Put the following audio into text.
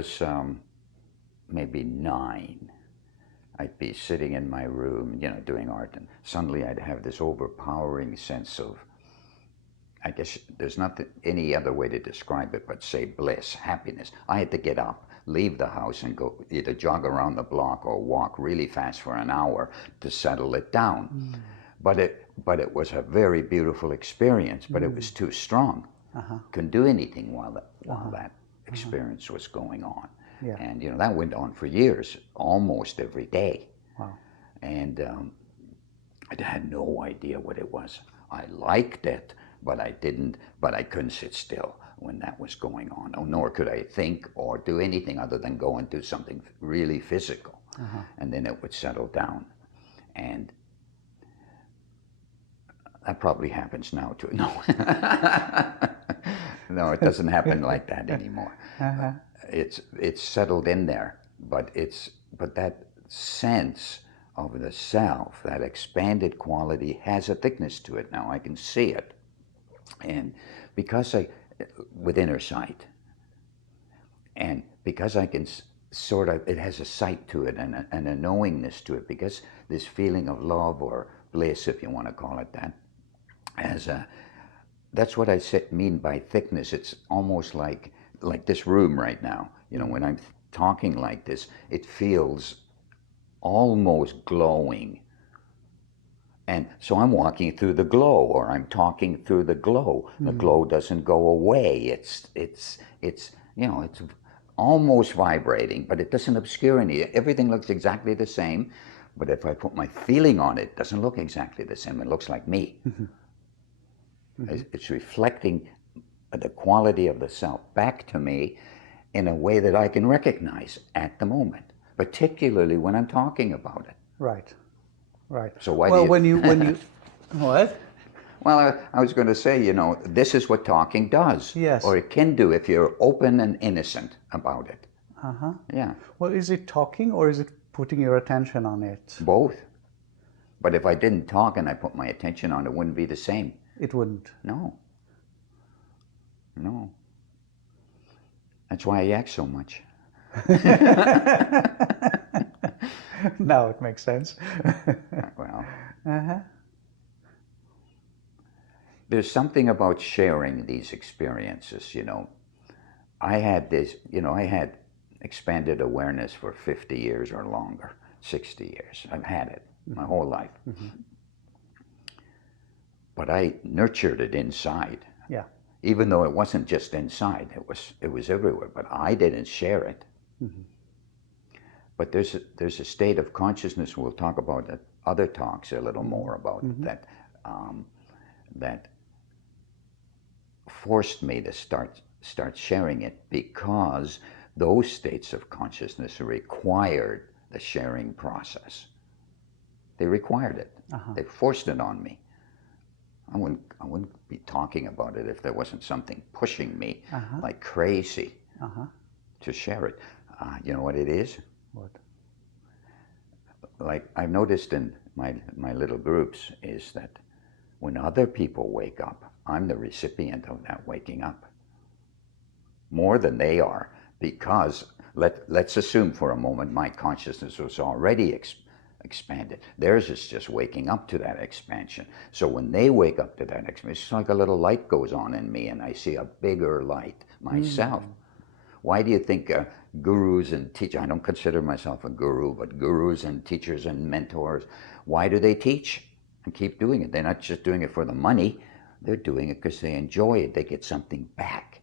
was maybe 9, I'd be sitting in my room, doing art, and suddenly I'd have this overpowering sense of, I guess there's not any other way to describe it but say bliss, happiness. I had to get up, leave the house, and go either jog around the block or walk really fast for an hour to settle it down. But it was a very beautiful experience, but it was too strong. Couldn't do anything while that experience was going on. Yeah. And that went on for years, almost every day. Wow. And I had no idea what it was. I liked it, but I couldn't sit still when that was going on. Nor could I think or do anything other than go and do something really physical. And then it would settle down. And that probably happens now too. No. No, it doesn't happen like that anymore. It's settled in there, but that sense of the self, that expanded quality, has a thickness to it now. I can see it. And because with inner sight, and because I can it has a sight to it and a knowingness to it, because this feeling of love or bliss, if you want to call it that, that's what I mean by thickness. It's almost like this room right now. When I'm talking like this, it feels almost glowing. And so I'm walking through the glow, or I'm talking through the glow. The glow doesn't go away. It's almost vibrating, but it doesn't obscure anything. Everything looks exactly the same, but if I put my feeling on it, it doesn't look exactly the same. It looks like me. It's reflecting the quality of the self back to me in a way that I can recognize at the moment, particularly when I'm talking about it. Right. Right. So why well, do when you what? Well, I was going to say, this is what talking does. Yes. Or it can do if you're open and innocent about it. Yeah. Well, is it talking or is it putting your attention on it? Both. But if I didn't talk and I put my attention on it, it wouldn't be the same. It wouldn't. No. That's why I act so much. Now it makes sense. Well, there's something about sharing these experiences, I had expanded awareness for 50 years or longer, 60 years. I've had it my whole life. But I nurtured it inside. Yeah. Even though it wasn't just inside, it was everywhere, but I didn't share it. But there's a state of consciousness, we'll talk about at other talks a little more about that, that forced me to start sharing it, because those states of consciousness required the sharing process. They required it. They forced it on me. I wouldn't be talking about it if there wasn't something pushing me like crazy to share it. You know what it is? What? Like I've noticed in my little groups is that when other people wake up, I'm the recipient of that waking up. More than they are, because let's assume for a moment my consciousness was already expanded. Theirs is just waking up to that expansion. So when they wake up to that expansion, it's like a little light goes on in me and I see a bigger light myself. Why do you think gurus and teachers, I don't consider myself a guru, but gurus and teachers and mentors, why do they teach and keep doing it? They're not just doing it for the money, they're doing it because they enjoy it, they get something back,